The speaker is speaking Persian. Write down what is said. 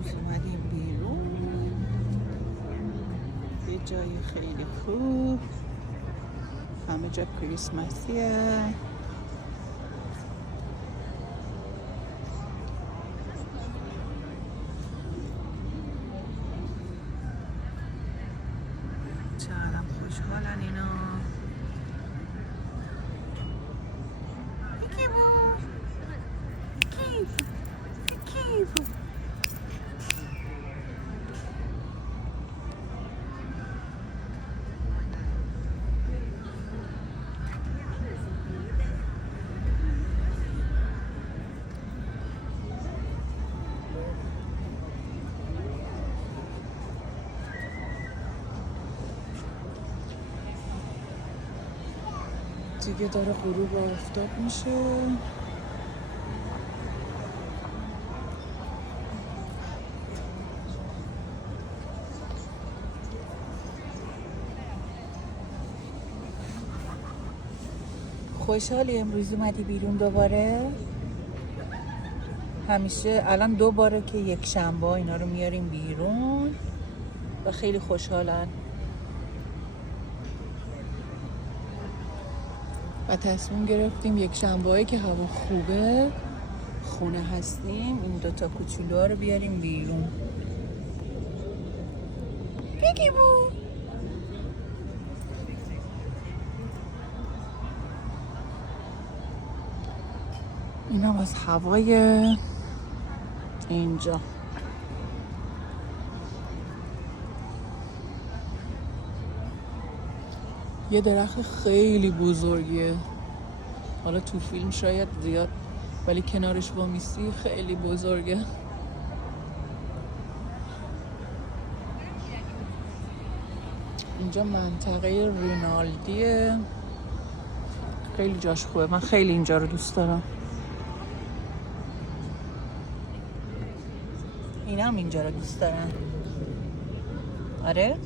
امروز اومدیم بیرون یه جای خیلی خوب، همه جا کریسمسیه. چقدر خوشحالن اینا. کیف دیگه داره غروب آفتاب میشه. خوشحالی امروز اومدی بیرون دوباره؟ همیشه الان دوباره که یک شنبه اینا رو میاریم بیرون و خیلی خوشحالن و تصمیم گرفتیم یک شنبه‌ای که هوا خوبه خونه هستیم این دوتا کوچولوها رو بیاریم بیرون. پیکی بو اینم از هوای اینجا. یه درخت خیلی بزرگیه، حالا تو فیلم شاید زیاد ولی کنارش وامیستی خیلی بزرگه. اینجا منطقه رینالدیه، خیلی جاش خوبه، من خیلی اینجا رو دوست دارم. اینم اینجا رو دوست دارم. آره